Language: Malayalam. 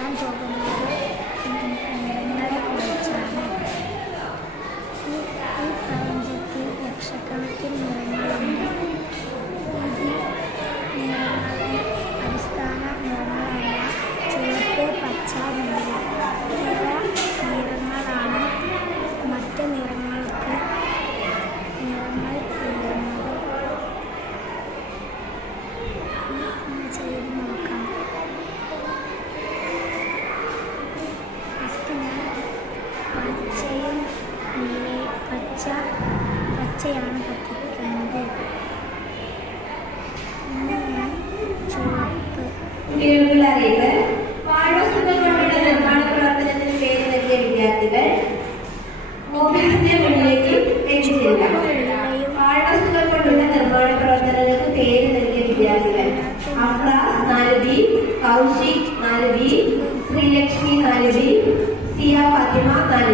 പറയാൻ പോകുന്നത് നിറങ്ങളെക്കുറിച്ചാണ്. ഈ പ്രപഞ്ചത്തിൽ ലക്ഷക്കണക്കിന് നിറങ്ങളുണ്ട്. ഈ നിറങ്ങളെ അടിസ്ഥാന നിറങ്ങളായ ചുവപ്പ്, പച്ച, നീല നിറങ്ങളാണ് മറ്റ് നിറങ്ങൾക്ക് നിറങ്ങൾ ചെയ്യുന്നത്. ചെയ്ത് നോക്കാം. ഫസ്റ്റ് ഞാൻ പച്ചയാണ് കത്തിക്കുന്നത്. പിന്നെ ഞാൻ ചുവപ്പ്. കുട്ടികൾക്കുള്ള അറിവ്: പാഠപുസ്തകം കൊണ്ടുള്ള നിർമ്മാണ പ്രവർത്തനത്തിന് പേര് നൽകിയ വിദ്യാർത്ഥികൾ ഓഫീസിന്റെ മുന്നിലേക്ക് എത്തിച്ചേരുക. പാഠപുസ്തകം കൊണ്ടുള്ള നിർമ്മാണ പ്രവർത്തനങ്ങൾക്ക് പേര് നൽകിയ വിദ്യാർത്ഥികൾ: Afras 4B, Kaushik 4B, Sreelakshmi 4B, സിയ ഫാത്തിമ 4B.